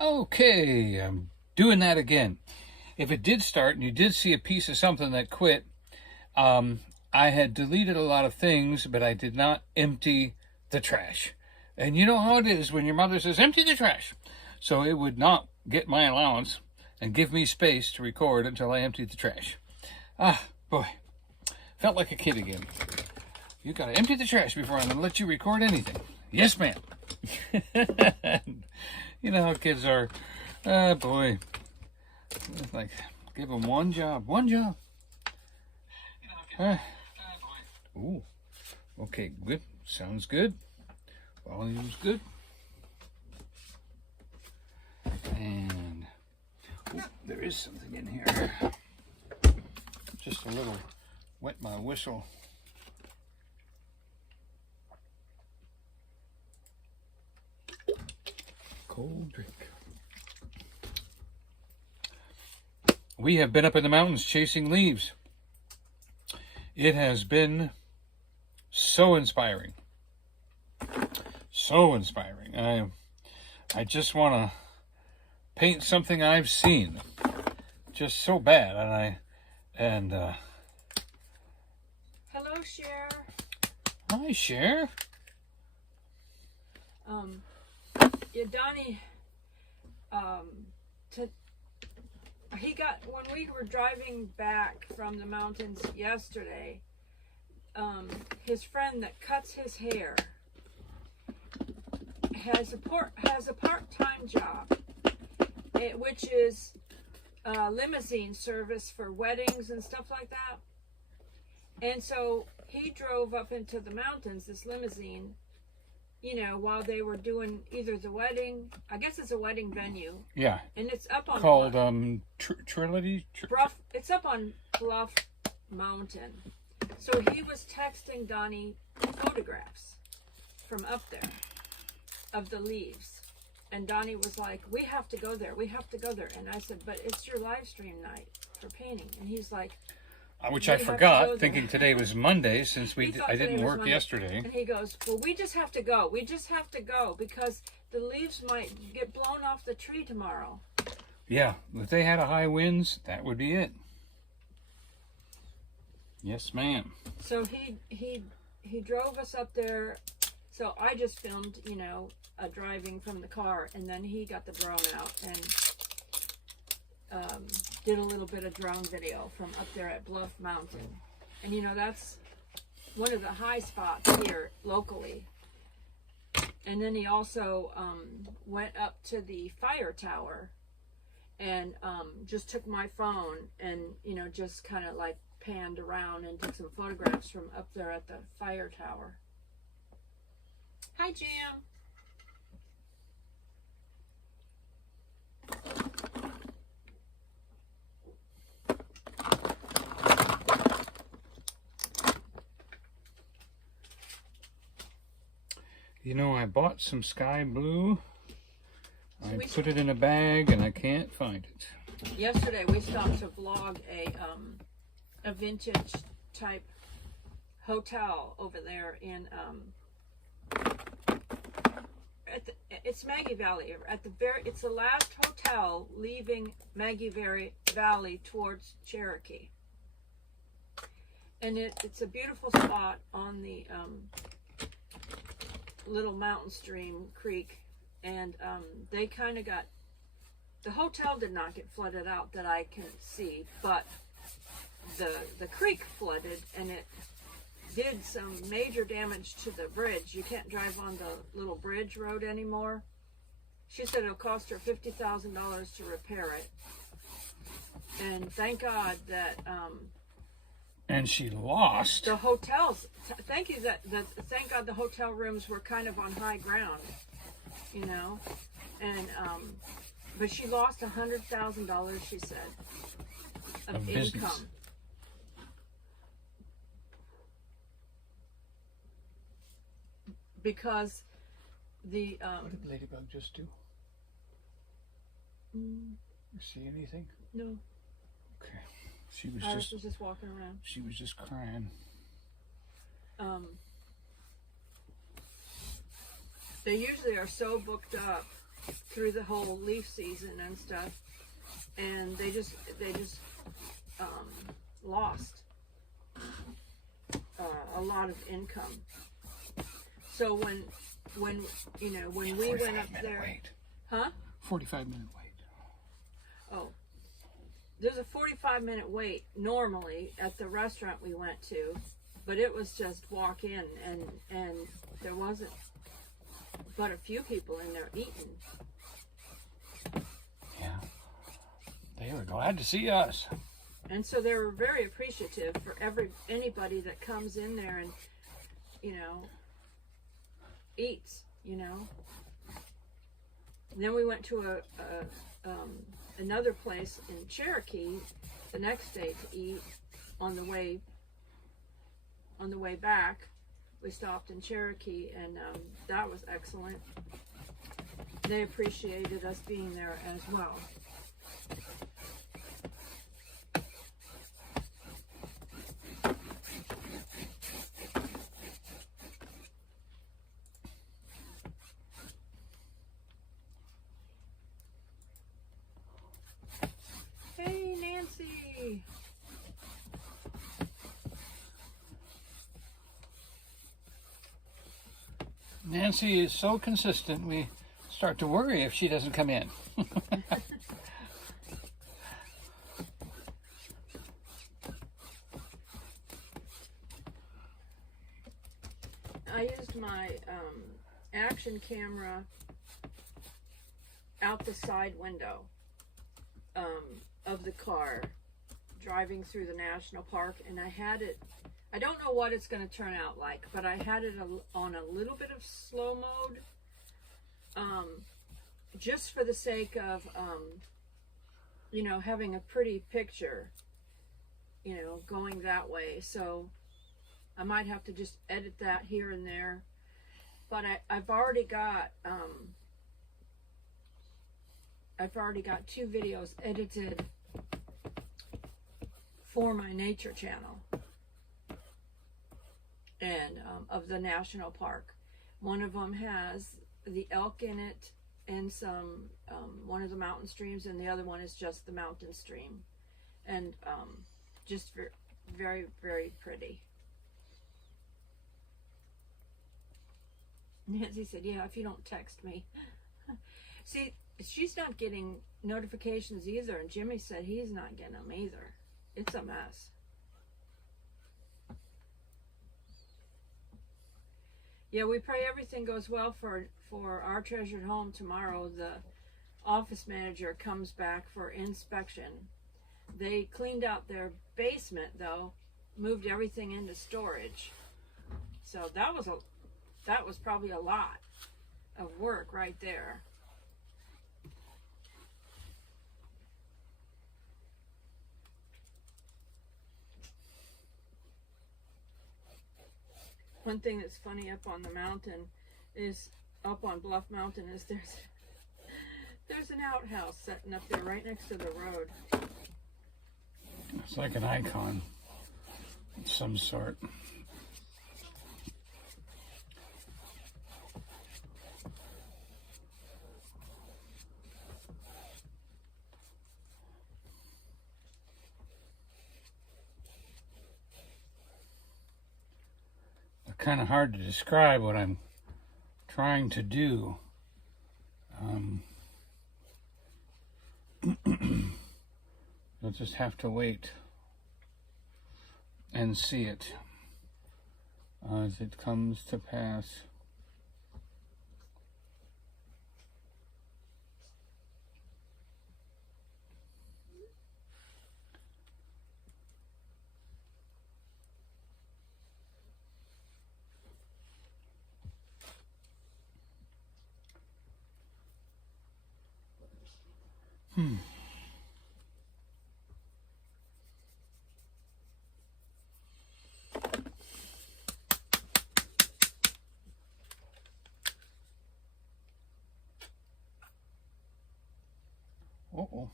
Okay, I'm doing that again. If it did start and you did see a piece of something that quit, I had deleted a lot of things, but I did not empty the trash. And you know how it is when your mother says, empty the trash. So it would not get my allowance and give me space to record until I emptied the trash. Ah, boy. Felt like a kid again. You gotta empty the trash before I'm gonna let you record anything. Yes, ma'am. You know how kids are. Ah, boy. It's like, give them one job. One job. Ooh. Okay, good. Sounds good. Volume's good. And there is something in here. Just a little wet my whistle. Cold drink. We have been up in the mountains chasing leaves. It has been so inspiring. So inspiring. I just want to paint something I've seen. Just so bad. Hello, Cher. Hi, Cher. Yeah, Donnie, when we were driving back from the mountains yesterday, his friend that cuts his hair has a part-time job, which is limousine service for weddings and stuff like that. And so he drove up into the mountains, this limousine, while they were doing either the wedding, I guess it's a wedding venue. Yeah. And it's up on called Trinity. It's up on Bluff Mountain. So he was texting Donnie photographs from up there of the leaves. And Donnie was like, we have to go there. We have to go there. And I said, but it's your live stream night for painting. And he's like, which I forgot, thinking today was Monday since I didn't work yesterday. And he goes, well, we just have to go. We just have to go because the leaves might get blown off the tree tomorrow. Yeah, if they had a high winds, that would be it. Yes, ma'am. So he drove us up there. So I just filmed, driving from the car, and then he got the drone out and did a little bit of drone video from up there at Bluff Mountain. And that's one of the high spots here locally. And then he also went up to the fire tower and just took my phone and just kind of like panned around and took some photographs from up there at the fire tower. Hi, Jam. I bought some sky blue. I put it in a bag and I can't find it. Yesterday we stopped to vlog a vintage type hotel over there in it's Maggie Valley. It's the last hotel leaving Maggie Valley towards Cherokee. And it's a beautiful spot on the little mountain stream creek, and they kind of the hotel did not get flooded out that I can see, but the creek flooded and it did some major damage to the bridge. You can't drive on the little bridge road anymore. She said it'll cost her $50,000 to repair it, and thank God that and she lost. The hotels. Thank you thank God the hotel rooms were kind of on high ground, and but she lost $100,000. She said of income. Because the what did Ladybug just do? You see anything? No. Okay. She was Iris was just walking around. She was just crying. They usually are so booked up through the whole leaf season and stuff, and they just lost a lot of income. So when we went up there, wait. huh? 45-minute wait. Oh, there's a 45-minute wait normally at the restaurant we went to, but it was just walk in and there wasn't but a few people in there eating. Yeah, they were glad to see us. And so they were very appreciative for anybody that comes in there and, eats, And then we went to another place in Cherokee the next day to eat. On the way back, we stopped in Cherokee, and that was excellent. They appreciated us being there as well. Hey, Nancy. Nancy is so consistent, we start to worry if she doesn't come in. I used my action camera out the side window of the car driving through the national park, and I had it, I don't know what it's going to turn out like, but I had it on a little bit of slow mode, just for the sake of having a pretty picture, going that way. So I might have to just edit that here and there, but I've already got 2 videos edited for my nature channel, and of the national park. One of them has the elk in it and some one of the mountain streams, and the other one is just the mountain stream, and just very, very pretty. Nancy said, yeah, if you don't text me. See, she's not getting notifications either, and Jimmy said he's not getting them either. It's a mess. Yeah, we pray everything goes well for our treasured home tomorrow. The office manager comes back for inspection. They cleaned out their basement, though, moved everything into storage. So that was probably a lot of work right there. One thing that's funny up on the mountain is, up on Bluff Mountain, is there's an outhouse sitting up there right next to the road. It's like an icon of some sort. Kind of hard to describe what I'm trying to do. You'll just have to wait and see it as it comes to pass. Uh-oh.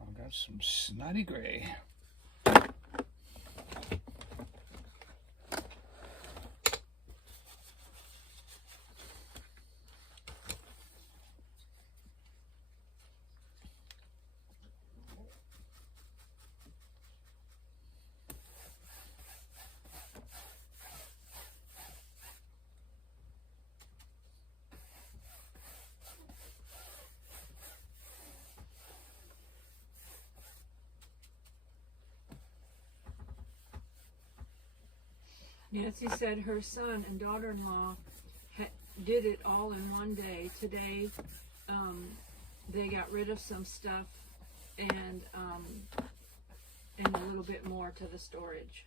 I've got some snotty gray. Nancy said her son and daughter-in-law did it all in one day. Today, they got rid of some stuff and a little bit more to the storage.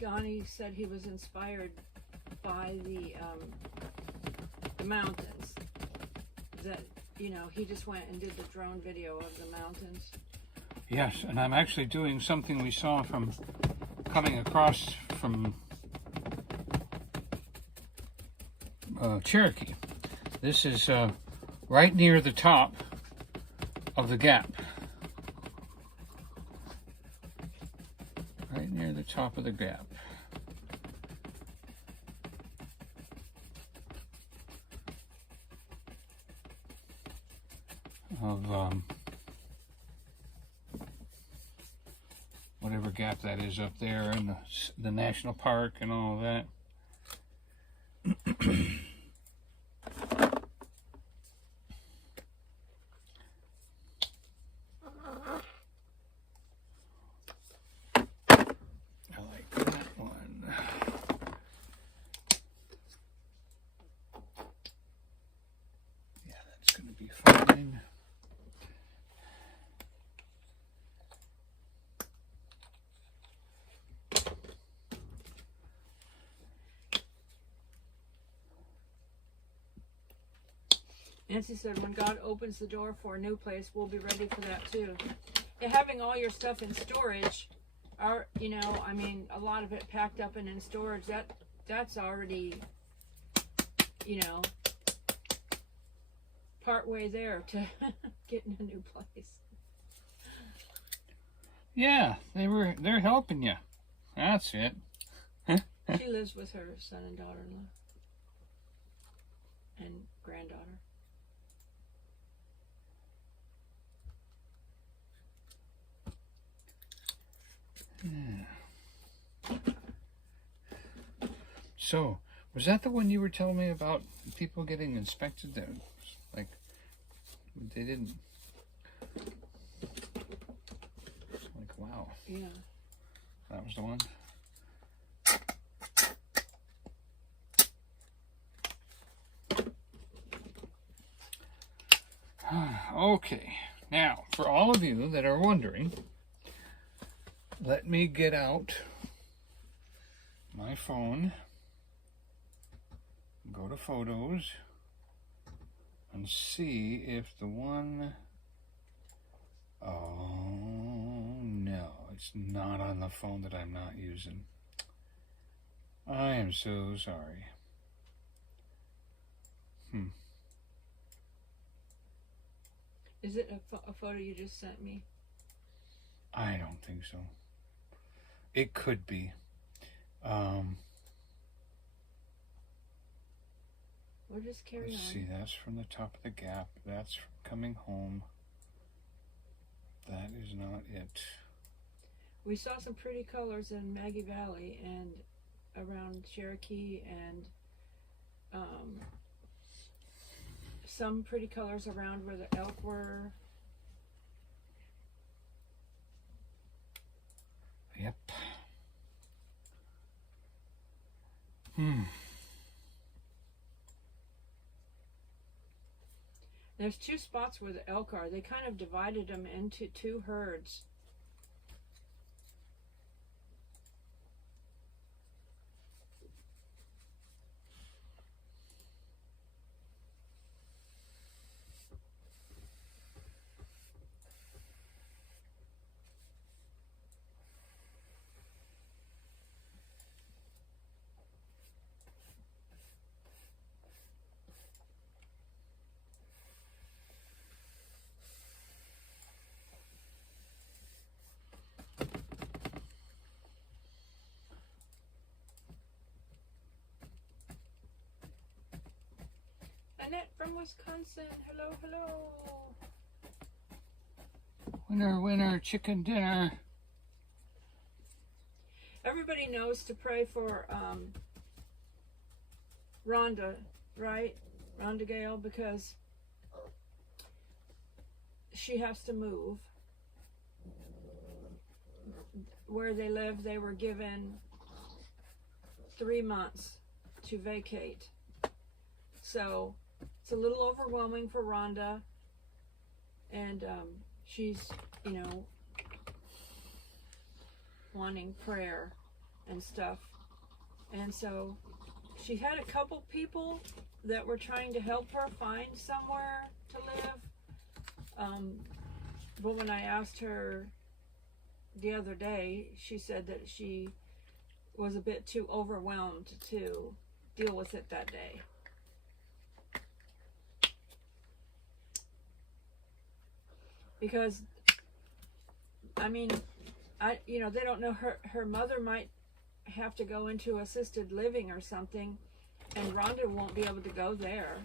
Donnie said he was inspired by the mountains. That, you know, he just went and did the drone video of the mountains. Yes, and I'm actually doing something we saw from coming across from Cherokee. This is right near the top of the gap. Right near the top of the gap. Of whatever gap that is up there in the national park and all of that. I like that one. Yeah, that's going to be fine. Nancy said, when God opens the door for a new place, we'll be ready for that too. And having all your stuff in storage, you know, I mean, a lot of it packed up and in storage, that's already, you know, part way there to getting a new place. Yeah, they're helping you. That's it. She lives with her son and daughter-in-law and granddaughter. Yeah. So, was that the one you were telling me about people getting inspected there? Like, they didn't. Like, wow. Yeah. That was the one? Okay. Now, for all of you that are wondering, let me get out my phone, go to photos, and see if the one... Oh, no, it's not on the phone that I'm not using. I am so sorry. Is it a photo you just sent me? I don't think so. It could be. We'll just carry on. Let's see, that's from the top of the gap. That's from coming home. That is not it. We saw some pretty colors in Maggie Valley and around Cherokee, and some pretty colors around where the elk were. Yep. There's two spots where the elk are. They kind of divided them into two herds. Annette from Wisconsin. Hello, hello. Winner, winner, chicken dinner. Everybody knows to pray for Rhonda, right? Rhonda Gale, because she has to move. Where they live, they were given 3 months to vacate. So it's a little overwhelming for Rhonda, and she's, wanting prayer and stuff. And so she had a couple people that were trying to help her find somewhere to live. But when I asked her the other day, she said that she was a bit too overwhelmed to deal with it that day. Because, they don't know, her mother might have to go into assisted living or something, and Rhonda won't be able to go there.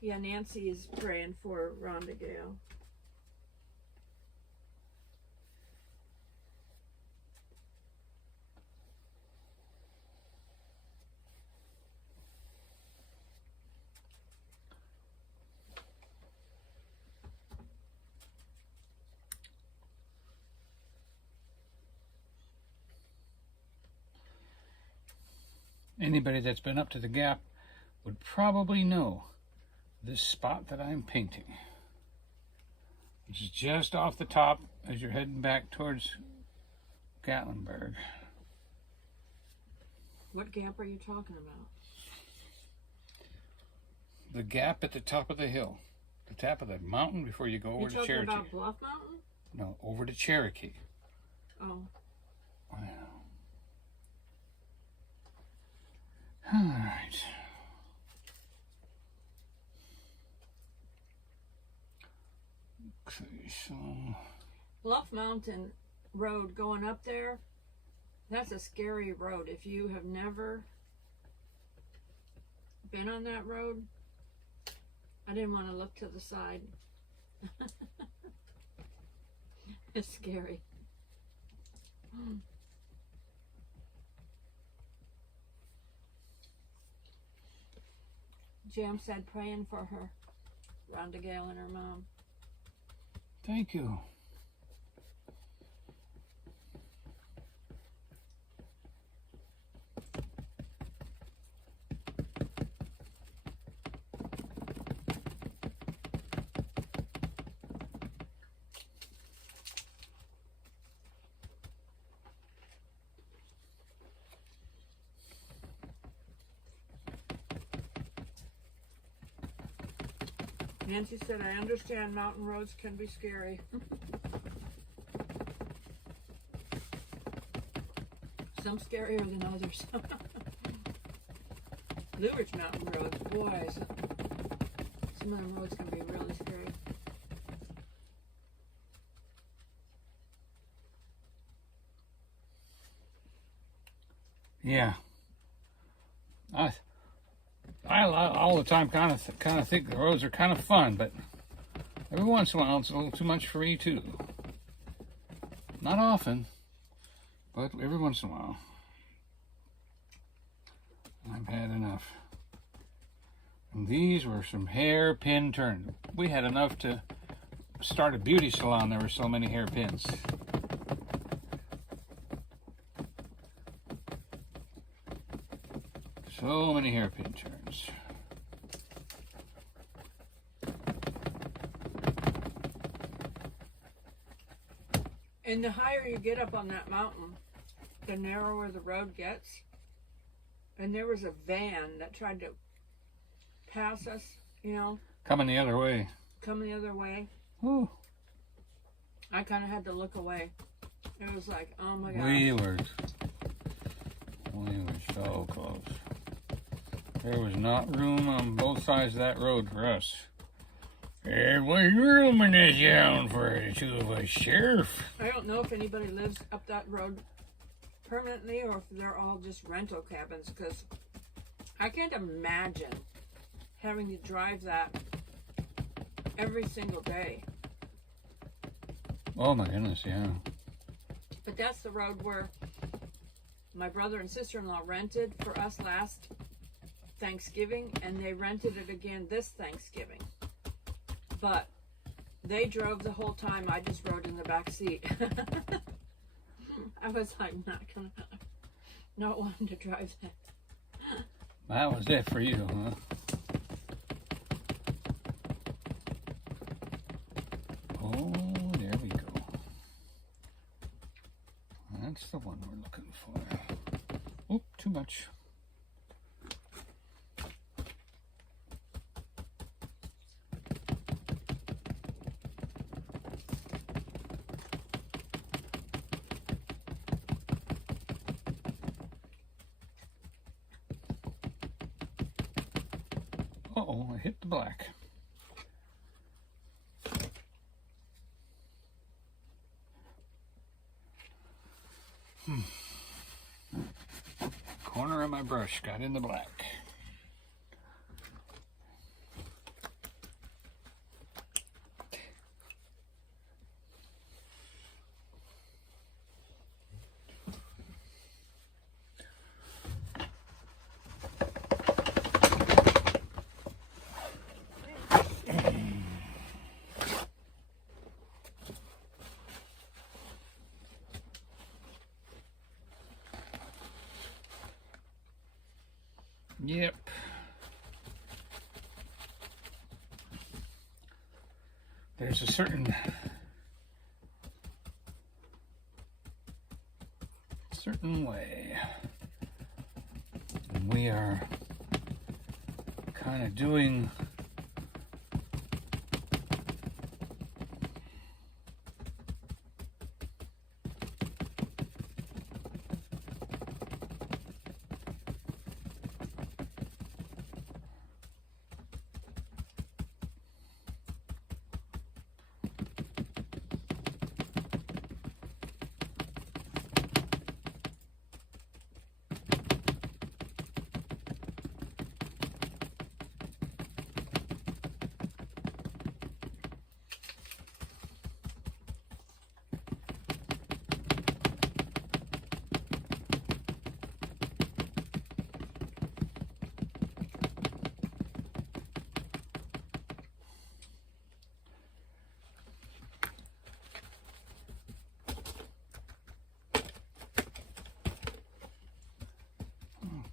Yeah, Nancy is praying for Rhonda Gale. Anybody that's been up to the Gap would probably know this spot that I'm painting. Which is just off the top as you're heading back towards Gatlinburg. What gap are you talking about? The Gap at the top of the hill. The top of the mountain before you go over to Cherokee. You're talking about Bluff Mountain? No, over to Cherokee. Oh. Wow. All right. Okay, so Bluff Mountain Road going up there, that's a scary road. If you have never been on that road, I didn't want to look to the side. It's scary. Jam said praying for her, Rhonda Gale and her mom. thank you. Nancy said, I understand mountain roads can be scary. Some scarier than others. Blue Ridge Mountain roads, boy, some of them roads can be really scary. Yeah. I all the time kind of think the roads are kind of fun, but every once in a while it's a little too much for me too. Not often, but every once in a while. I've had enough. And these were some hairpin turns. We had enough to start a beauty salon. There were so many hairpins. So many hairpin turns. And the higher you get up on that mountain, the narrower the road gets. And there was a van that tried to pass us, Coming the other way. coming the other way. Ooh. I kind of had to look away. It was like, oh my God. We were so close. There was not room on both sides of that road for us. There was room in this town for the two of us, Sheriff. I don't know if anybody lives up that road permanently or if they're all just rental cabins, because I can't imagine having to drive that every single day. Oh my goodness, yeah. But that's the road where my brother and sister-in-law rented for us last Thanksgiving, and they rented it again this Thanksgiving. But they drove the whole time. I just rode in the back seat. I was like, not wanting to drive that. That was it for you, huh? Oh, there we go. That's the one we're looking for. Oop, too much. Uh-oh, I hit the black. Corner of my brush got in the black. Yep. There's a certain way. And we are kind of doing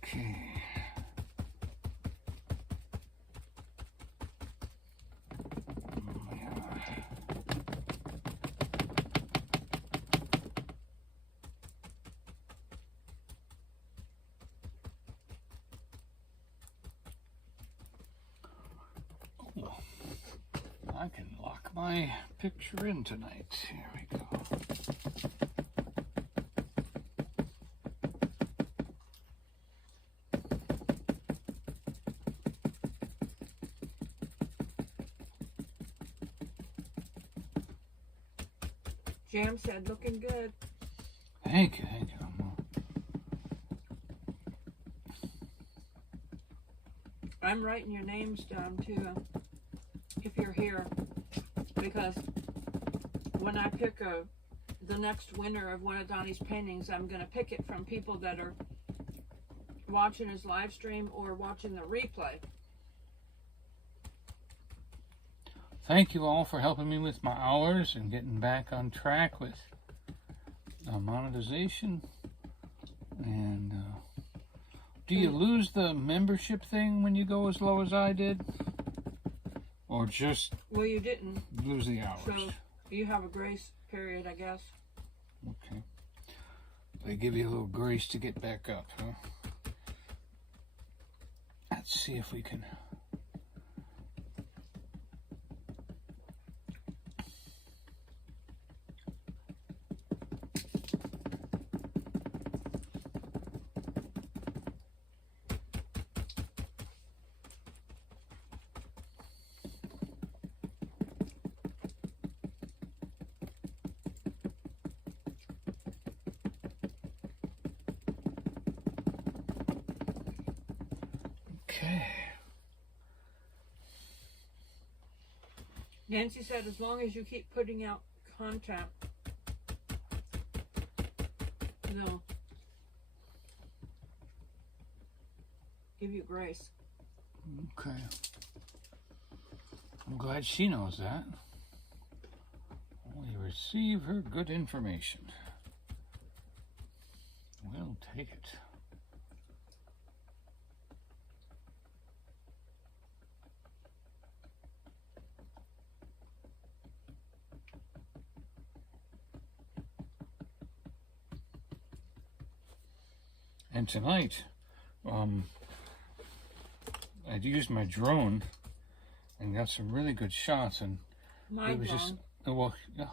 okay. Oh, I can lock my picture in tonight. Here we go. Jam said, looking good. Thank you, thank you. I'm writing your names down too, if you're here, because when I pick the next winner of one of Donnie's paintings, I'm going to pick it from people that are watching his live stream or watching the replay. Thank you all for helping me with my hours and getting back on track with monetization. And do you lose the membership thing when you go as low as I did? Or just Well, you didn't. lose the hours? So you have a grace period, I guess. Okay. They give you a little grace to get back up, huh? Let's see if we can... Okay. Nancy said as long as you keep putting out content, they'll give you grace. Okay. I'm glad she knows that. We receive her good information. We'll take it. And tonight, I used my drone and got some really good shots, and My just drone. well, yeah.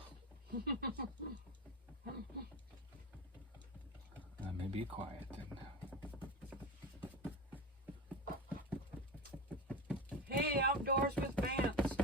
Maybe quiet then. Hey, outdoors with Vance.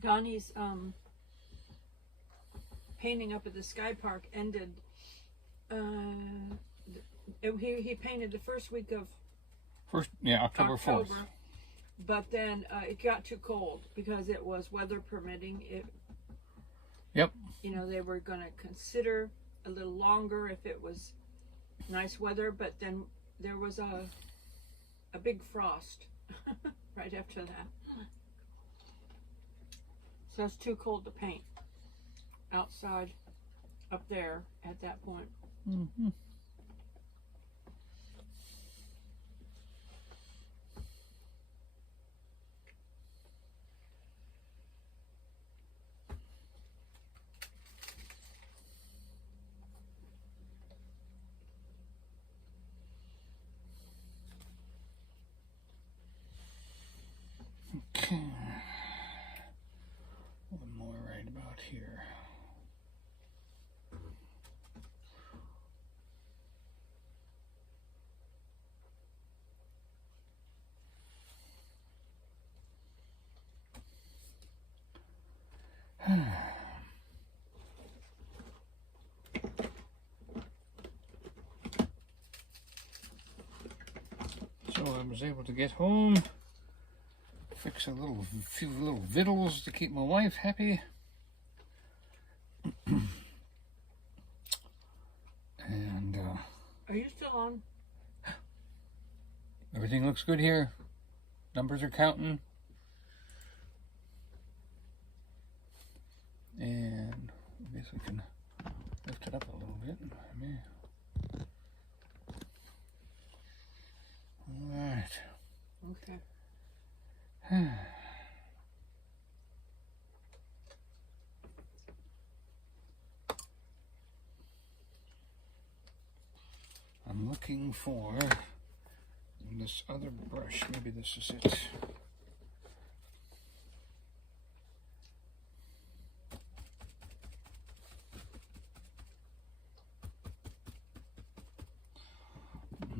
Donnie's painting up at the Sky Park ended. He painted the first week of October 4th. But then it got too cold because it was weather permitting. Yep. They were going to consider a little longer if it was nice weather, but then there was a big frost right after that. So it's too cold to paint outside up there at that point. Mm-hmm. Okay. One more right about here. So I was able to get home, fix a few little victuals to keep my wife happy. And Are you still on? everything looks good here. Numbers are counting. And I guess we can lift it up a little bit. Maybe. All right. Okay. I'm looking for this other brush. Maybe this is it.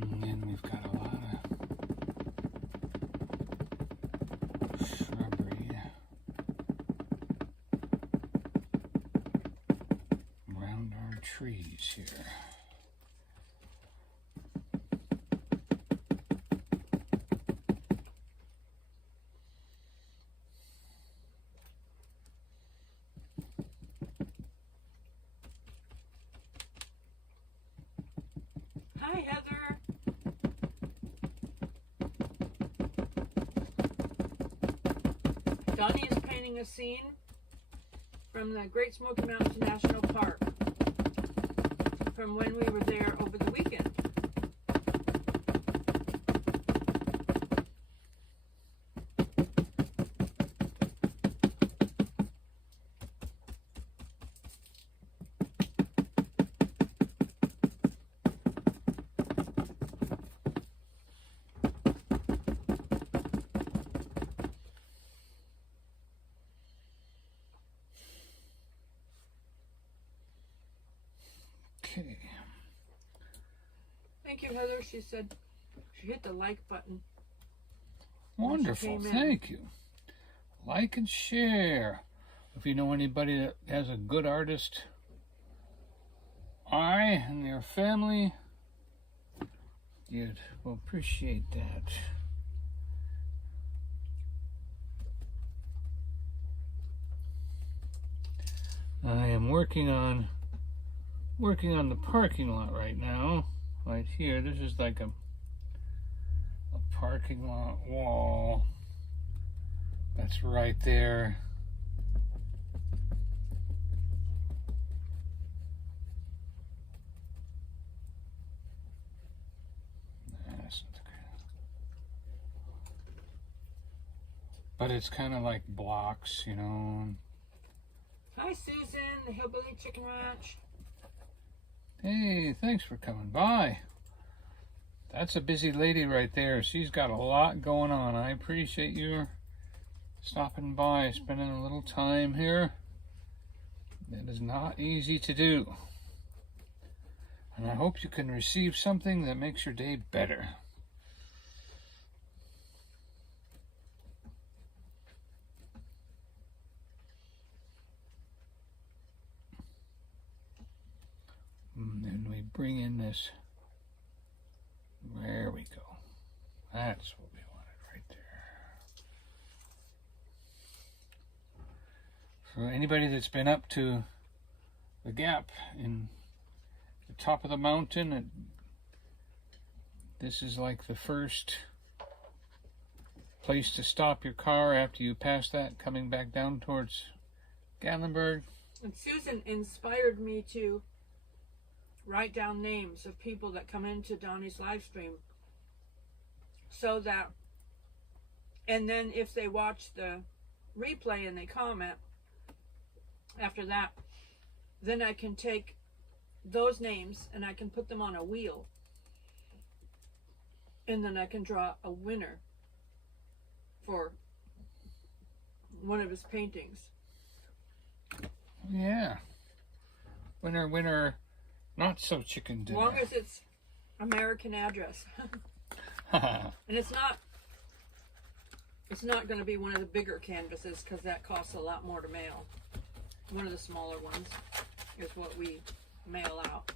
And then we've got a lot of shrubbery around our trees here. Hi, Heather. Donnie is painting a scene from the Great Smoky Mountains National Park from when we were there over the weekend. Okay. Thank you, Heather. She said she hit the like button. Wonderful. Thank you. Like and share. If you know anybody that has a good artist eye in their family, you'd will appreciate that. I am working on the parking lot right now. Right here, this is like a parking lot wall. That's right there. But it's kind of like blocks, you know. Hi, Susan, the Hillbilly Chicken Ranch. Hey, thanks for coming by. That's a busy lady right there. She's got a lot going on. I appreciate you stopping by, spending a little time here. That is not easy to do. And I hope you can receive something that makes your day better. And then we bring in this. There we go. That's what we wanted right there. For anybody that's been up to the gap in the top of the mountain, this is like the first place to stop your car after you pass that, coming back down towards Gatlinburg. And Susan inspired me to write down names of people that come into Donnie's live stream, so that, and then if they watch the replay and they comment after that, then I can take those names and I can put them on a wheel, and then I can draw a winner for one of his paintings. Yeah. Winner, winner. Not so chicken dinner. As long as it's American address. And it's not going to be one of the bigger canvases, because that costs a lot more to mail. One of the smaller ones is what we mail out.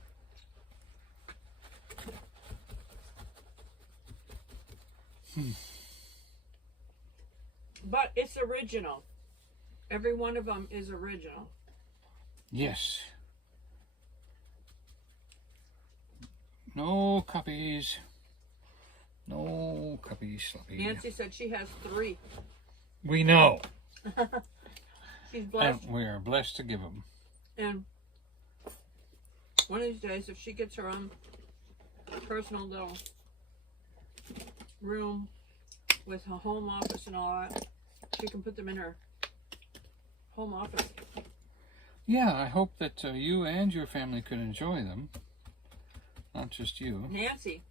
But it's original. Every one of them is original. Yes. No copies. No copies, sloppy. Nancy said she has 3. We know. She's blessed. And we are blessed to give them. And one of these days, if she gets her own personal little room with a home office and all that, she can put them in her home office. Yeah, I hope that you and your family could enjoy them. Not just you. Nancy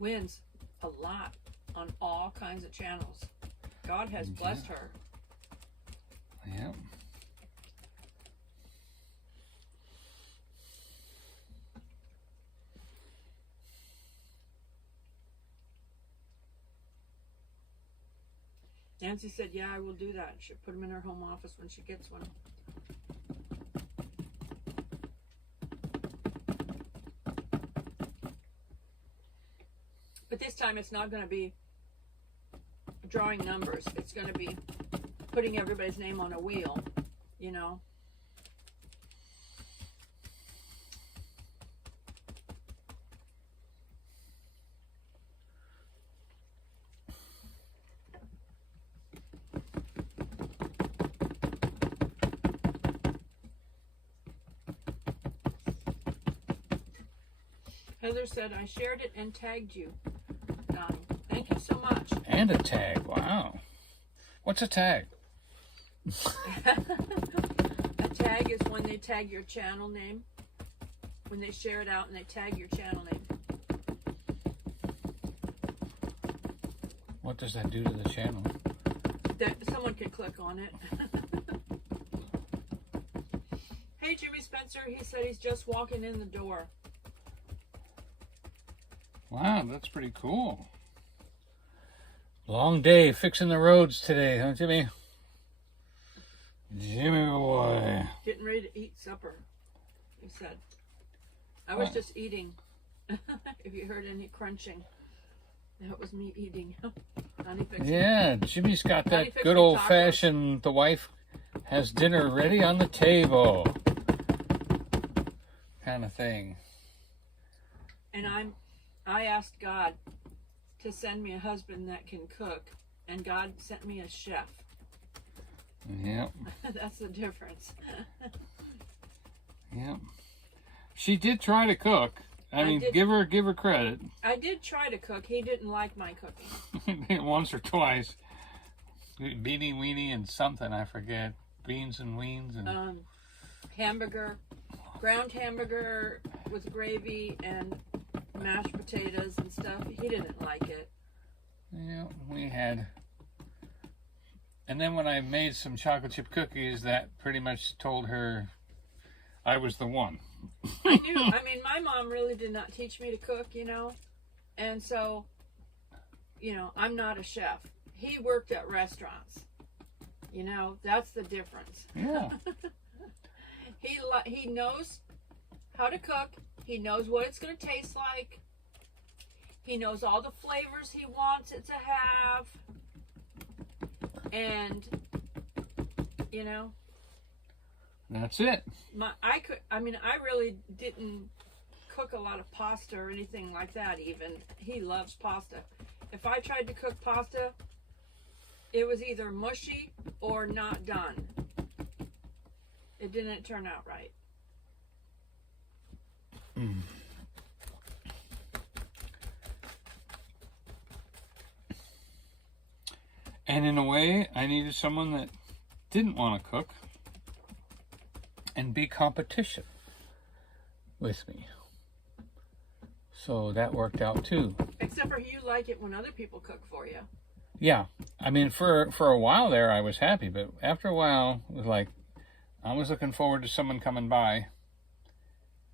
wins a lot on all kinds of channels. God has blessed her. Yep. Nancy said, yeah, I will do that. She'll put them in her home office when she gets one. But this time it's not going to be drawing numbers. It's going to be putting everybody's name on a wheel, you know. Heather said, I shared it and tagged you, Donnie. Thank you so much. And a tag. Wow. What's a tag? A tag is when they tag your channel name. When they share it out and they tag your channel name. What does that do to the channel? That someone can click on it. Hey, Jimmy Spencer, he said he's just walking in the door. Wow, that's pretty cool. Long day fixing the roads today, huh, Jimmy? Jimmy boy. Getting ready to eat supper, he said. I was just eating. If you heard any crunching, that was me eating. Honey fixing. Yeah, Jimmy's got that good old-fashioned, the wife has dinner ready on the table kind of thing. And I asked God to send me a husband that can cook, and God sent me a chef. Yep. That's the difference. Yep. She did try to cook. I mean, give her credit. I did try to cook. He didn't like my cooking. Once or twice. Beanie weenie and something, I forget. Beans and weens and hamburger, ground hamburger with gravy and mashed potatoes and stuff. He didn't like it. Yeah, we had. And then when I made some chocolate chip cookies, that pretty much told her I was the one. I knew. I mean, my mom really did not teach me to cook, you know. And so, you know, I'm not a chef. He worked at restaurants. You know, that's the difference. Yeah. He knows how to cook. He knows what it's going to taste like. He knows all the flavors he wants it to have. And, you know, that's it. I really didn't cook a lot of pasta or anything like that even. He loves pasta. If I tried to cook pasta, it was either mushy or not done. It didn't turn out right. Mm. And in a way, I needed someone that didn't want to cook and be competition with me. So that worked out too. Except for you like it when other people cook for you. Yeah. I mean, for a while there, I was happy. But after a while, it was like, I was looking forward to someone coming by,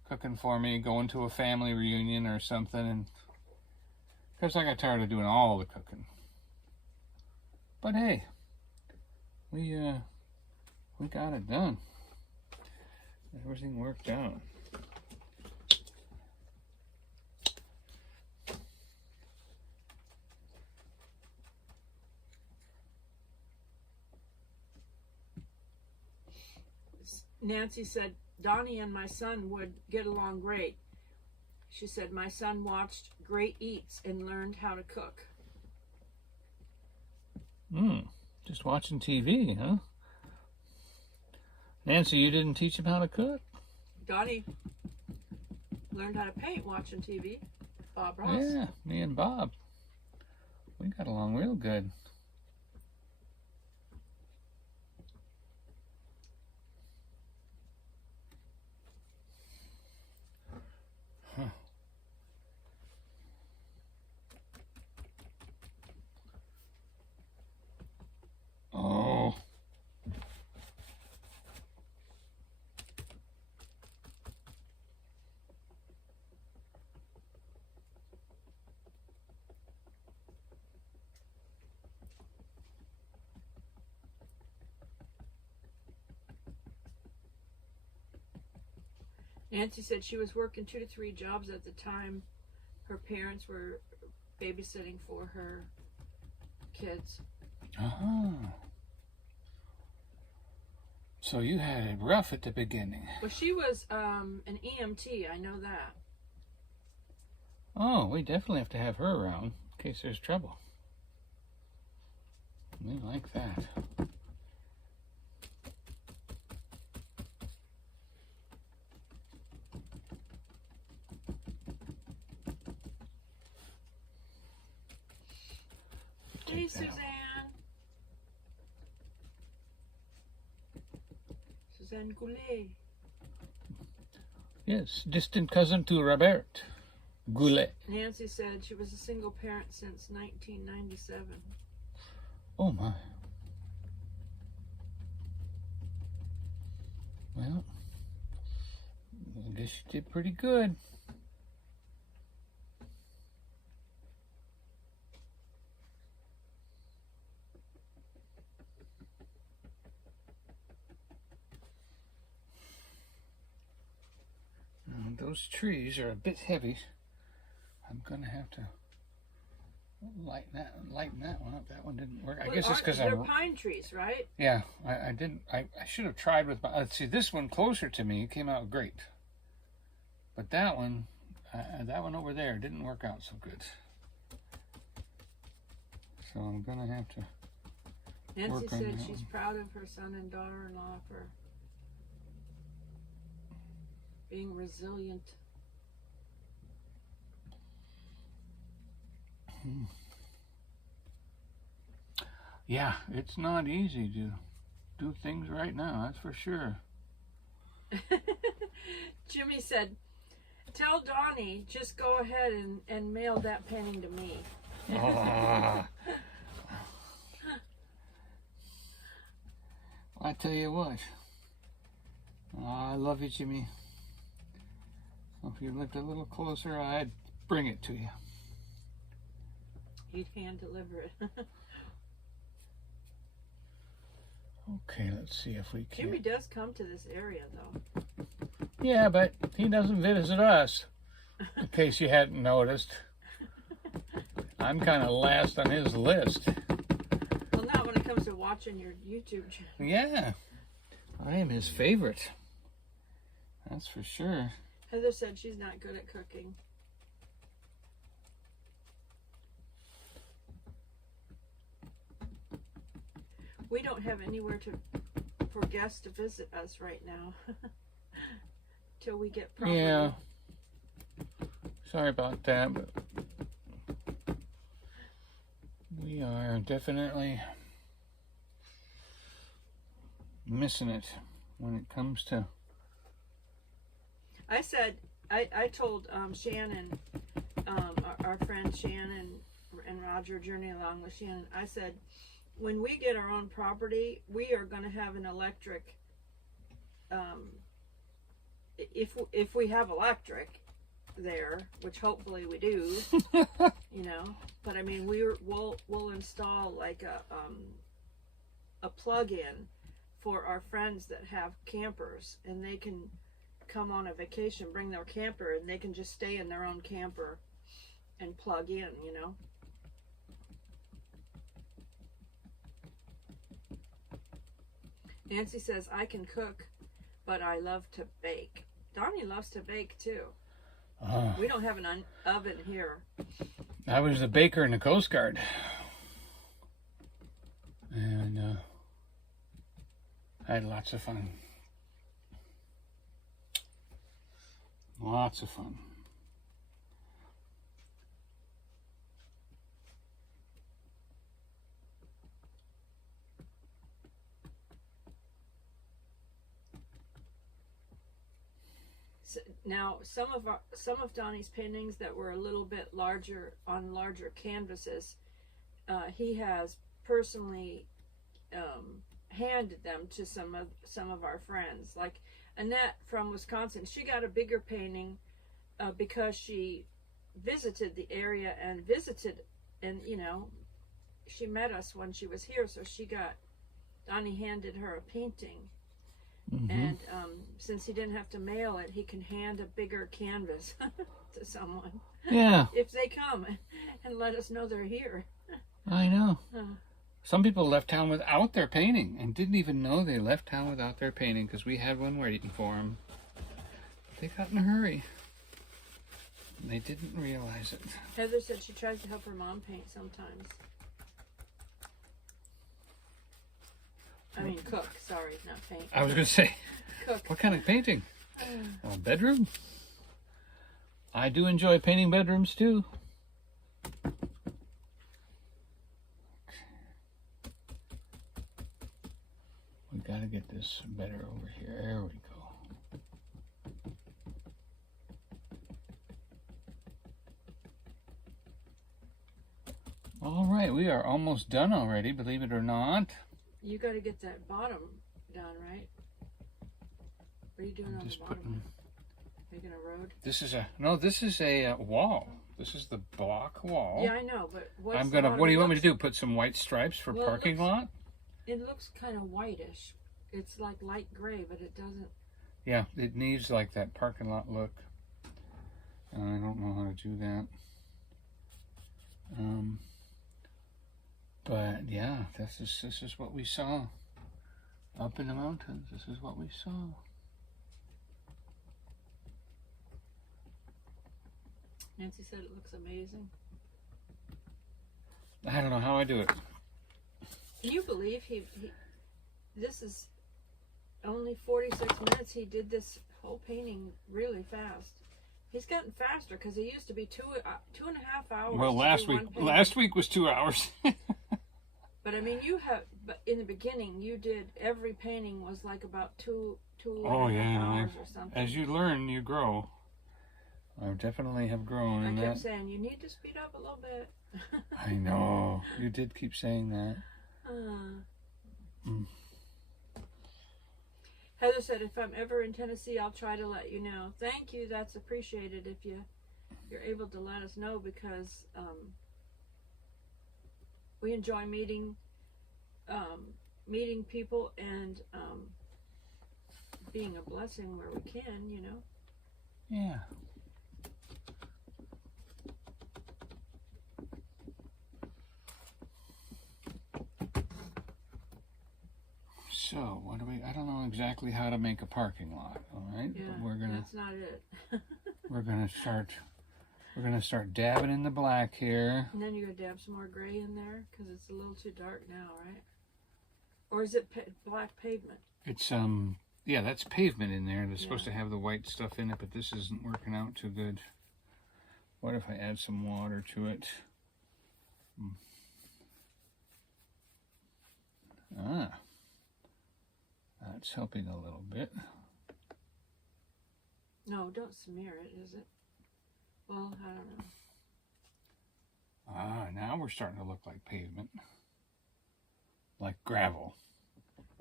cooking for me, going to a family reunion or something. And because I got tired of doing all the cooking. But hey, we got it done. Everything worked out. Nancy said, Donnie and my son would get along great. She said, my son watched Great Eats and learned how to cook. Just watching TV, huh? Nancy, you didn't teach him how to cook? Donnie learned how to paint watching TV. Bob Ross. Yeah, me and Bob. We got along real good. Huh. Oh. Nancy said she was working 2 to 3 jobs at the time. Her parents were babysitting for her kids. So you had it rough at the beginning. Well, she was an EMT. I know that. Oh, we definitely have to have her around in case there's trouble. We like that. Hey, Suzanne. Suzanne Goulet. Yes, distant cousin to Robert Goulet. Nancy said she was a single parent since 1997. Oh my. Well, guess you did pretty good. Now, those trees are a bit heavy. I'm gonna have to lighten that one up. That one didn't work. I guess it's because they're pine trees, right? Yeah, I didn't. I should have tried with my. Let's see, this one closer to me came out great, but that one over there didn't work out so good. So I'm gonna have to. Nancy said she's proud of her son and daughter-in-law for being resilient. Yeah, it's not easy to do things right now, that's for sure. Jimmy said, tell Donnie, just go ahead and mail that painting to me. I tell you what, I love you, Jimmy. So if you lived a little closer, I'd bring it to you. He'd hand deliver it. Okay, let's see if we can. Jimmy does come to this area, though. Yeah, but he doesn't visit us. In case you hadn't noticed, I'm kind of last on his list. Well, not when it comes to watching your YouTube channel. Yeah, I am his favorite. That's for sure. Heather said she's not good at cooking. We don't have anywhere for guests to visit us right now. Till we get property. Yeah. Sorry about that, but we are definitely missing it when it comes to. I said, I told Shannon, our friend Shannon and Roger journey along with Shannon, I said, when we get our own property, we are going to have an electric, if we have electric there, which hopefully we do, you know, but I mean, we'll install like a plug-in for our friends that have campers, and they can come on a vacation, bring their camper, and they can just stay in their own camper and plug in, you know. Nancy says, I can cook, but I love to bake. Donnie loves to bake too. We don't have an oven here. I was the baker in the Coast Guard. And I had lots of fun. Lots of fun. Now, some of Donnie's paintings that were a little bit larger on larger canvases, he has personally handed them to some of our friends. Like Annette from Wisconsin, she got a bigger painting because she visited the area and you know, she met us when she was here, so Donnie handed her a painting. Mm-hmm. And since he didn't have to mail it, he can hand a bigger canvas to someone. Yeah. If they come and let us know they're here. I know. Some people left town without their painting and didn't even know they left town without their painting because we had one waiting for them. They got in a hurry. And they didn't realize it. Heather said she tries to help her mom paint sometimes. I mean, cook. Sorry, not paint. I was going to say, cook. What kind of painting? A bedroom? I do enjoy painting bedrooms too. We got to get this better over here. There we go. All right, we are almost done already, believe it or not. You got to get that bottom done, right? What are you doing on the bottom? Making a road? This is a wall. This is the block wall. Yeah, I know, but what do you want me to do? Put some white stripes for parking lot? It looks kind of whitish. It's like light gray, but it doesn't. Yeah, it needs like that parking lot look. I don't know how to do that. But yeah, this is what we saw up in the mountains. This is what we saw. Nancy said it looks amazing. I don't know how I do it. Can you believe he this is only 46 minutes. He did this whole painting really fast. He's gotten faster because he used to be 2.5 hours. Well, last week was 2 hours. But I mean, but in the beginning, you did every painting was like about two oh yeah, hours or something. As you learn, you grow. I definitely have grown. I kept saying you need to speed up a little bit. I know you did keep saying that. Heather said, if I'm ever in Tennessee, I'll try to let you know. Thank you. That's appreciated if you're able to let us know, because we enjoy meeting people and being a blessing where we can, you know. Yeah. So, I don't know exactly how to make a parking lot, all right? Yeah, but that's not it. we're gonna start dabbing in the black here. And then you're gonna dab some more gray in there, because it's a little too dark now, right? Or is it black pavement? It's, yeah, that's pavement in there. It's supposed to have the white stuff in it, but this isn't working out too good. What if I add some water to it? That's helping a little bit. No, don't smear it, is it? Well, I don't know. Now we're starting to look like pavement. Like gravel.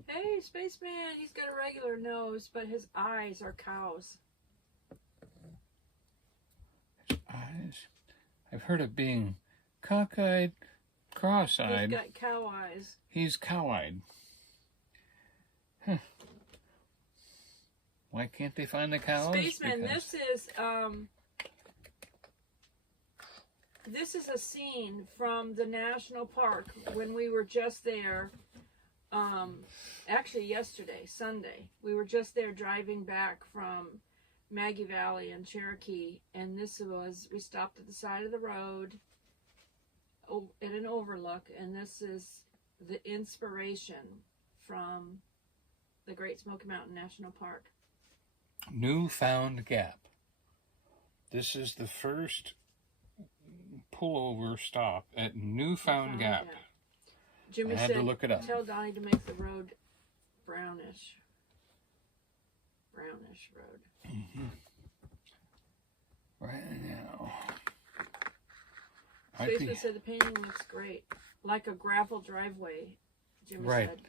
Hey, Spaceman, he's got a regular nose, but his eyes are cows. His eyes? I've heard of being cockeyed, cross-eyed. He's got cow eyes. He's cow-eyed. Huh. Why can't they find the cows? Spaceman, this is a scene from the national park when we were just there. Actually, yesterday, Sunday, we were just there driving back from Maggie Valley and Cherokee, and we stopped at the side of the road at an overlook, and this is the inspiration from the Great Smoky Mountain National Park. Newfound Gap. This is the first pullover stop at Newfound Gap. Jimmy I had to look it up. Tell Donnie to make the road brownish road. Right now. Spaceman said the painting looks great. Like a gravel driveway, Jimmy said.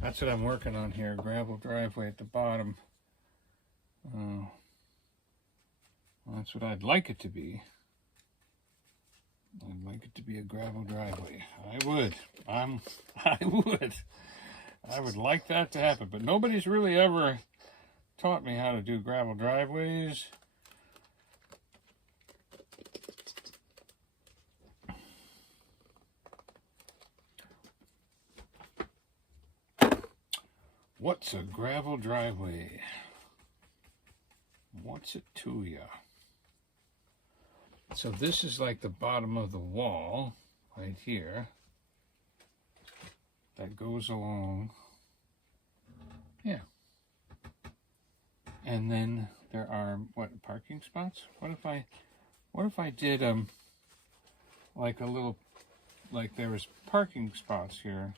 That's what I'm working on here. Gravel driveway at the bottom. Well, that's what I'd like it to be. I'd like it to be a gravel driveway. I would. I would like that to happen. But nobody's really ever taught me how to do gravel driveways. What's a gravel driveway? What's it to ya? So this is like the bottom of the wall right here that goes along. Yeah. And then there are parking spots? What if I did like a little, like there was parking spots here.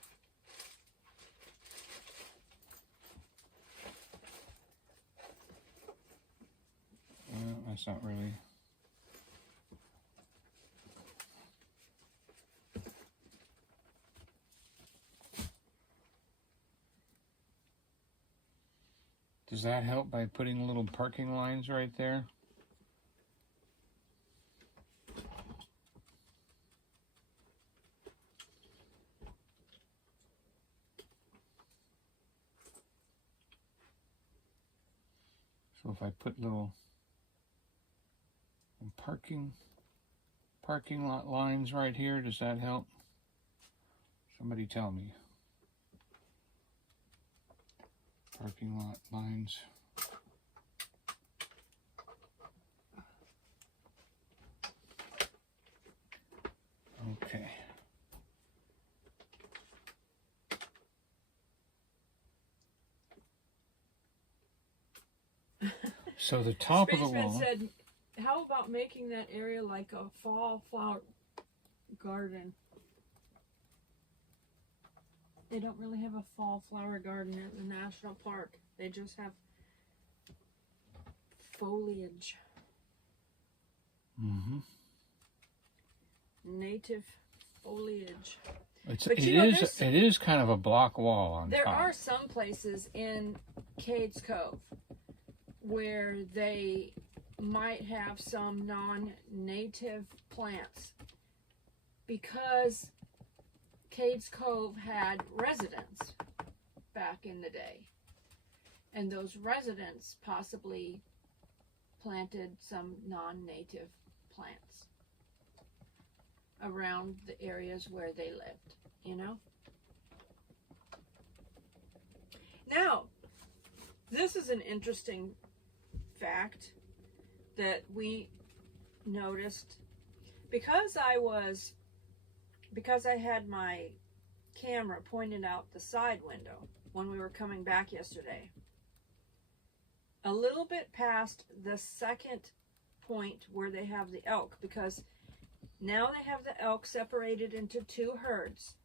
That's not really. Does Does that help by putting little parking lines right there? So if I put little parking lot lines right here, does that help? Somebody tell me. Parking lot lines. Okay. So the top of the Spaceman wall. said, how about making that area like a fall flower garden? They don't really have a fall flower garden at the national park. They just have foliage. Mm-hmm. Native foliage. It is kind of a block wall on There top. are some places in Cades Cove where they might have some non-native plants because Cades Cove had residents back in the day, and those residents possibly planted some non-native plants around the areas where they lived, you know? Now, this is an interesting fact that we noticed because I had my camera pointed out the side window when we were coming back yesterday. A little bit past the second point where they have the elk, because now they have the elk separated into two herds.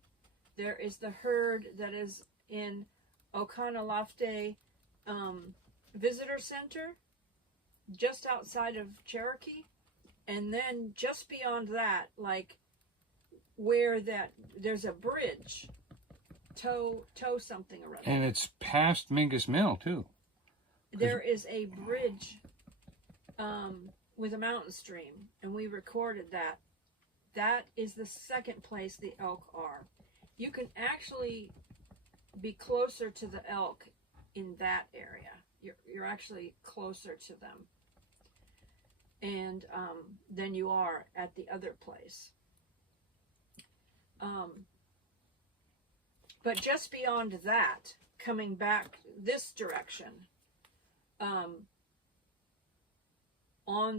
There is the herd that is in Okanalafte Visitor Center, just outside of Cherokee, and then just beyond that, like where there's a bridge, tow something or other. And it's past Mingus Mill too. There is a bridge with a mountain stream, and we recorded that. That is the second place the elk are. You can actually be closer to the elk in that area. You're actually closer to them, and than you are at the other place. But just beyond that, coming back this direction, on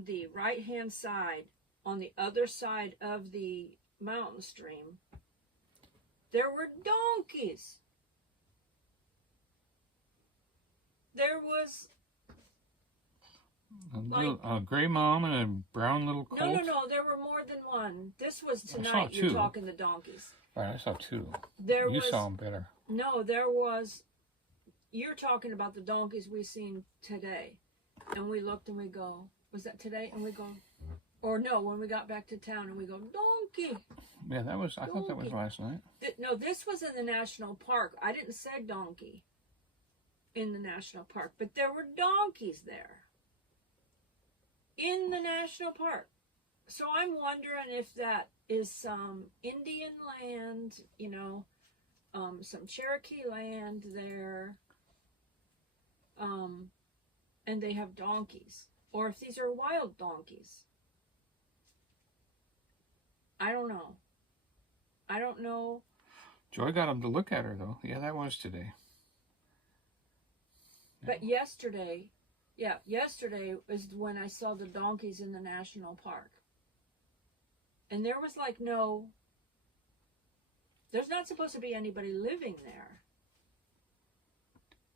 the right-hand side, on the other side of the mountain stream, there were donkeys. There was A gray mom and a brown little colt. no, there were more than one. This was tonight. two. You're talking the donkeys. Right, I saw two. You saw them better. No, there was. You're talking about the donkeys we seen today, and we looked and we go, was that today? And we go, or no, when we got back to town and we go, donkey. Yeah, I thought that was last night. No, this was in the national park. I didn't say donkey in the national park, but there were donkeys there in the national park. So I'm wondering if that is some Indian land, some Cherokee land there, and they have donkeys, or if these are wild donkeys. I don't know. Joy got him to look at her, though. Yeah, that was today. But yesterday was when I saw the donkeys in the national park. And there was there's not supposed to be anybody living there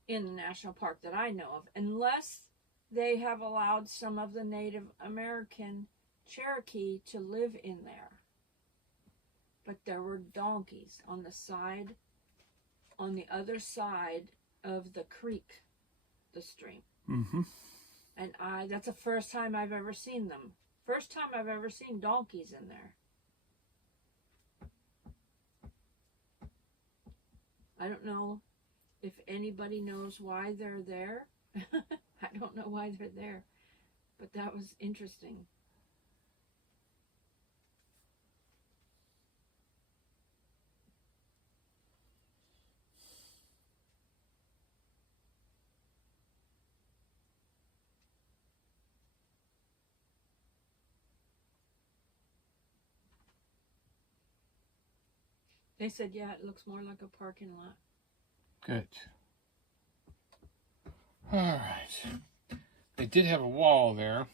in the national park that I know of, unless they have allowed some of the Native American Cherokee to live in there. But there were donkeys on the other side of the creek, the stream. Mm-hmm. And that's the first time I've ever seen them. First time I've ever seen donkeys in there. I don't know if anybody knows why they're there. I don't know why they're there, but that was interesting. They said, yeah, it looks more like a parking lot. Good. All right. They did have a wall there,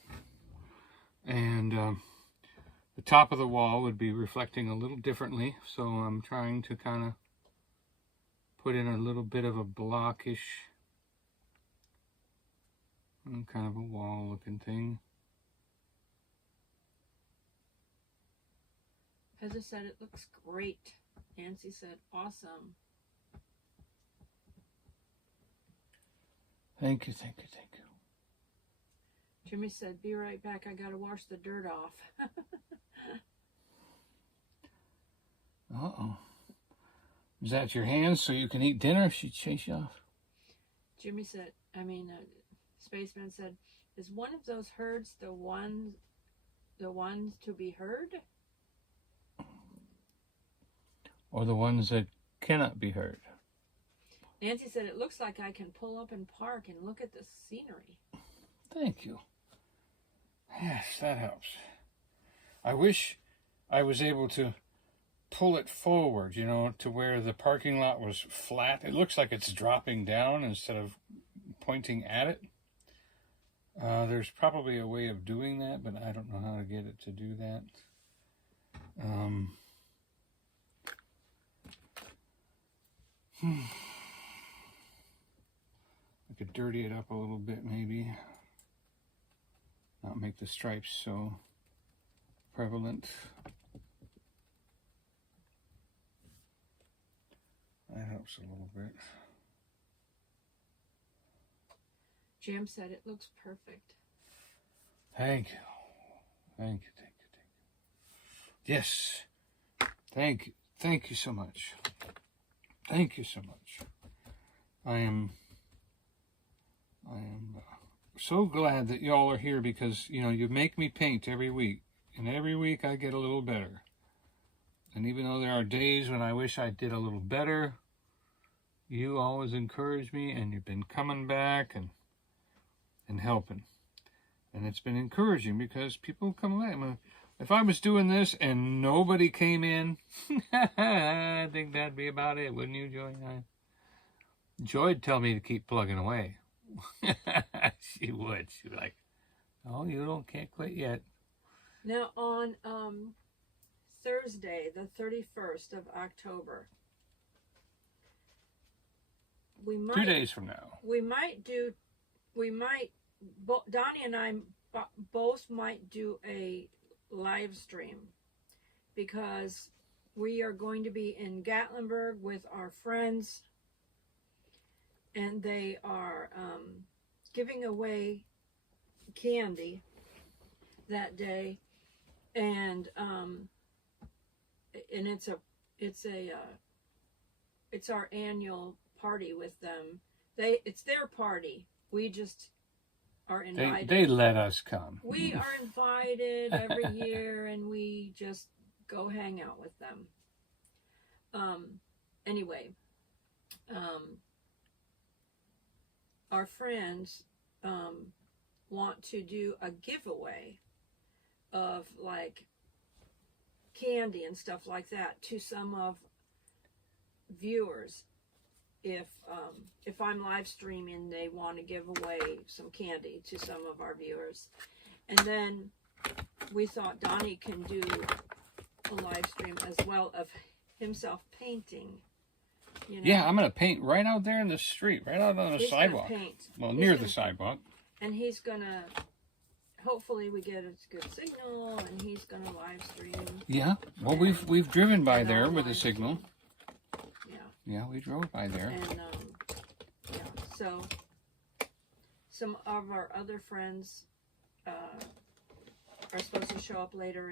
and the top of the wall would be reflecting a little differently, so I'm trying to kind of put in a little bit of a blockish kind of a wall looking thing. Heather said it looks great. Nancy said, awesome. Thank you, thank you, thank you. Jimmy said, be right back. I got to wash the dirt off. Uh-oh. Is that your hands so you can eat dinner? She'd chase you off. Jimmy said, Spaceman said, is one of those herds the ones to be heard? Or the ones that cannot be heard? Nancy said, it looks like I can pull up and park and look at the scenery. Thank you. Yes, that helps. I wish I was able to pull it forward, you know, to where the parking lot was flat. It looks like it's dropping down instead of pointing at it. There's probably a way of doing that, but I don't know how to get it to do that. I could dirty it up a little bit, maybe. Not make the stripes so prevalent. That helps a little bit. Jim said it looks perfect. Thank you. Thank you, thank you, thank you. Yes. Thank you. Thank you so much. Thank you so much. I am so glad that y'all are here because, you know, you make me paint every week. And every week I get a little better. And even though there are days when I wish I did a little better, you always encourage me, and you've been coming back and helping. And it's been encouraging because people come back. If I was doing this and nobody came in, I think that'd be about it, wouldn't you, Joy? Joy'd tell me to keep plugging away. She would. She'd be like, oh, can't quit yet. Now on Thursday, the 31st of October, we might 2 days from now. Donnie and I both might do a live stream because we are going to be in Gatlinburg with our friends, and they are giving away candy that day, and it's our annual party with them. It's their party. We just are invited. They let us come. We are invited every year, and we just go hang out with them. Anyway, our friends want to do a giveaway of like candy and stuff like that to some of viewers. If I'm live streaming, they want to give away some candy to some of our viewers. And then we thought Donnie can do a live stream as well of himself painting. You know? Yeah, I'm going to paint right out there in the street, right out on the sidewalk. Well, near the sidewalk. And he's going to, hopefully we get a good signal, and he's going to live stream. Yeah, well, we've driven by there with a signal. Yeah, we drove by there. And, so some of our other friends are supposed to show up later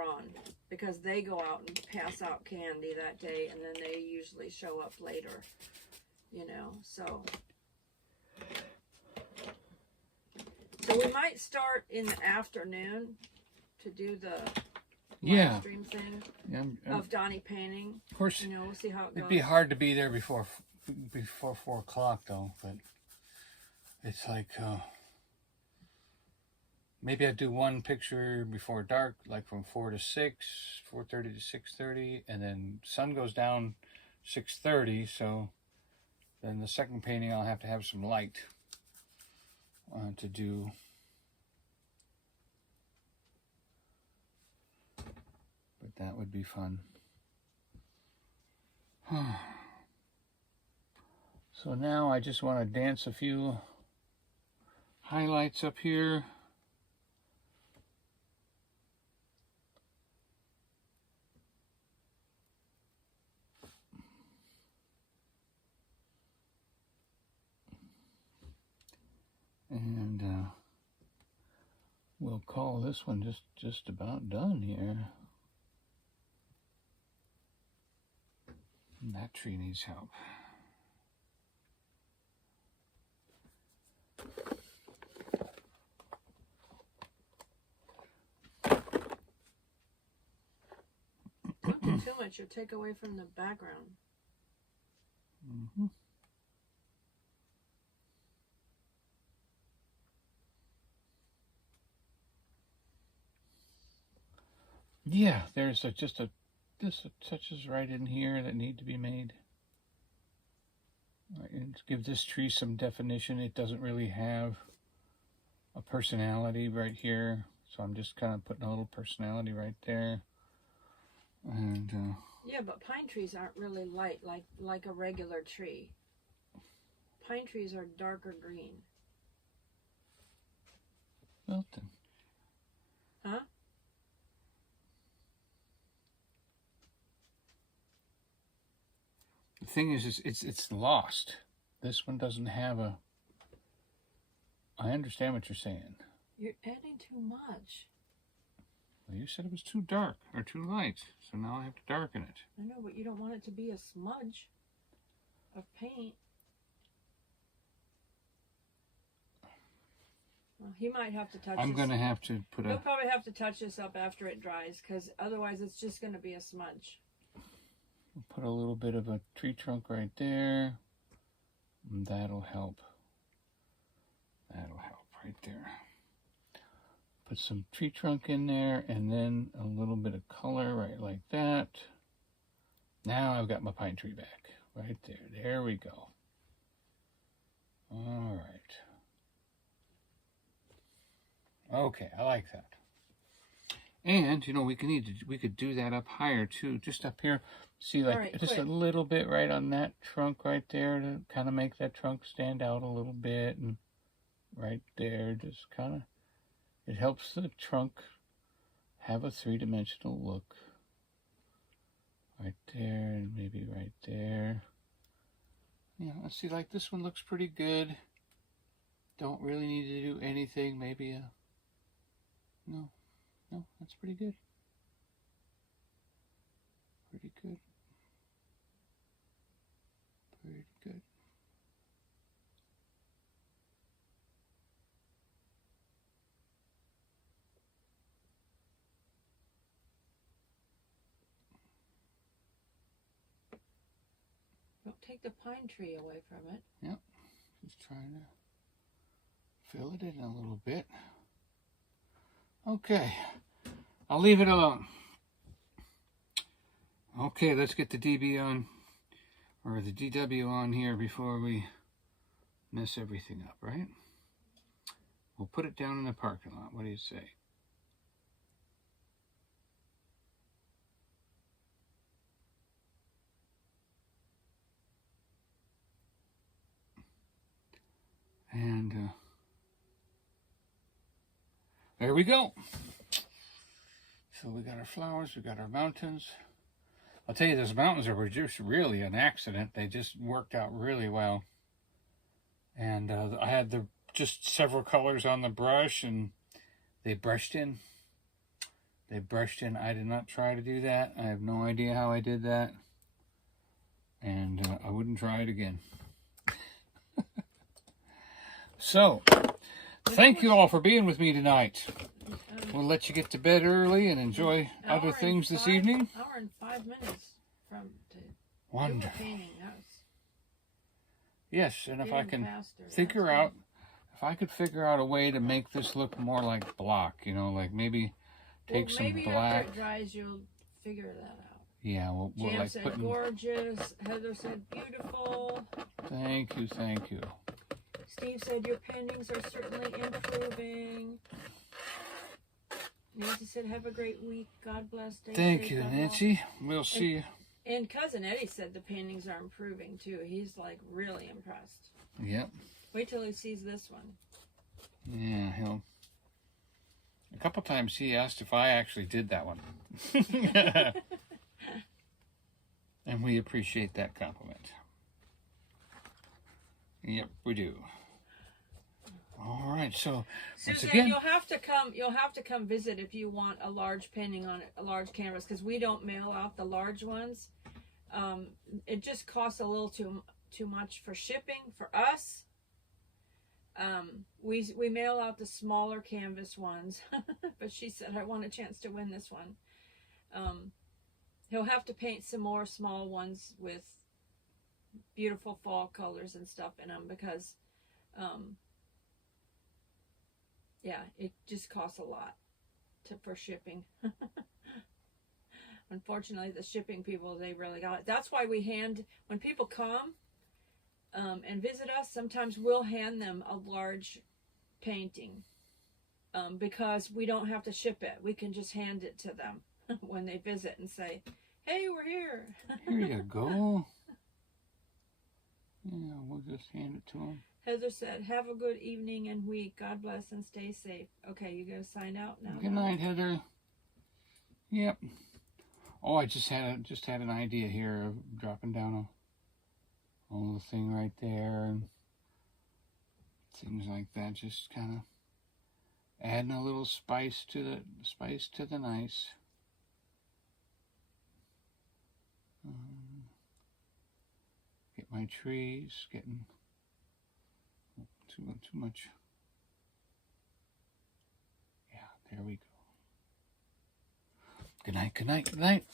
on because they go out and pass out candy that day, and then they usually show up later, you know, so So we might start in the afternoon to do the Yeah. live stream thing Yeah, of Donnie painting. of course, You know, we'll see how it goes. it'd be hard to be there before 4 o'clock though, but it's like maybe I'd do one picture before dark, like from 4 to 6, 4:30 to 6:30, and then sun goes down 6:30, so then the second painting I'll have to have some light to do. But that would be fun. So now I just want to dance a few highlights up here. And we'll call this one just about done here. And that tree needs help. Don't do too much, you'll take away from the background. Mm-hmm. Yeah, there's just touches right in here that need to be made. Right, and give this tree some definition. It doesn't really have a personality right here, so I'm just kind of putting a little personality right there. And yeah, but pine trees aren't really light like a regular tree. Pine trees are darker green. well then. Huh? The thing is, it's lost. This one doesn't have a. I understand what you're saying. You're adding too much. Well, you said it was too dark or too light, so now I have to darken it. I know, but you don't want it to be a smudge of paint. Well, he might have to touch I'm this. going to have to put He'll a. probably have to touch this up after it dries, because otherwise it's just going to be a smudge. Put a little bit of a tree trunk right there. And that'll help. That'll help right there. Put some tree trunk in there and then a little bit of color right like that. Now I've got my pine tree back. Right there. There we go. All right. Okay, I like that. And, you know, we could do that up higher too, just up here. See, like, right, just a little bit right on that trunk right there to kind of make that trunk stand out a little bit. And right there, just kind of, it helps the trunk have a three-dimensional look. Right there, and maybe right there. Yeah, let's see, like, this one looks pretty good. Don't really need to do anything. Maybe a, no, that's pretty good. Pretty good. Pretty good. Don't take the pine tree away from it. Yep. Just trying to fill it in a little bit. Okay. I'll leave it alone. Okay, let's get the DB on, or the DW on here before we mess everything up, right? We'll put it down in the parking lot. What do you say? And there we go. So we got our flowers, we got our mountains. I'll tell you, those mountains were just really an accident. They just worked out really well. And I had just several colors on the brush, and they brushed in. They brushed in. I did not try to do that. I have no idea how I did that. And I wouldn't try it again. So, thank you all for being with me tonight. We'll let you get to bed early and enjoy other things this evening. Hour and 5 minutes from to Wonderful. painting. That's Yes, and if I getting can faster. figure That's out, if I could figure out a way to make this look more like block, you know, like maybe take some maybe black. after it dries, you'll figure that out. Yeah, we'll Jam like said put. gorgeous. Heather said beautiful. Thank you, thank you. Steve said your paintings are certainly improving. Nancy said have a great week. God bless. Stay Thank safe, you, God Nancy. We'll see you. And Cousin Eddie said the paintings are improving too. He's like really impressed. Yep. Wait till he sees this one. Yeah, he'll. A couple times he asked if I actually did that one. And we appreciate that compliment. Yep, we do. All right, so once Susan, again, you'll have to come visit if you want a large painting on a large canvas, because we don't mail out the large ones. It just costs a little too much for shipping for us. We mail out the smaller canvas ones, but she said I want a chance to win this one. He'll have to paint some more small ones with beautiful fall colors and stuff in them, because yeah, it just costs a lot for shipping. Unfortunately, the shipping people, they really got it. That's why when people come and visit us, sometimes we'll hand them a large painting because we don't have to ship it. We can just hand it to them when they visit and say, hey, we're here. Here you go. Yeah, we'll just hand it to them. Heather said, have a good evening and week. God bless and stay safe. Okay, you going to sign out now? Good night, Heather. Yep. Oh, I just had an idea here of dropping down a little thing right there and things like that. Just kind of adding a little spice to the nice. Get my trees getting too much. Yeah, there we go. Good night, good night, good night.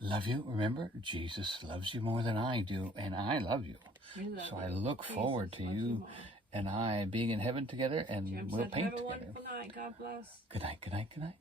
Love you. Remember, Jesus loves you more than I do, and I love you. So I look forward to you and I being in heaven together, and we'll paint together. Have a wonderful night. God bless. Good night, good night, good night.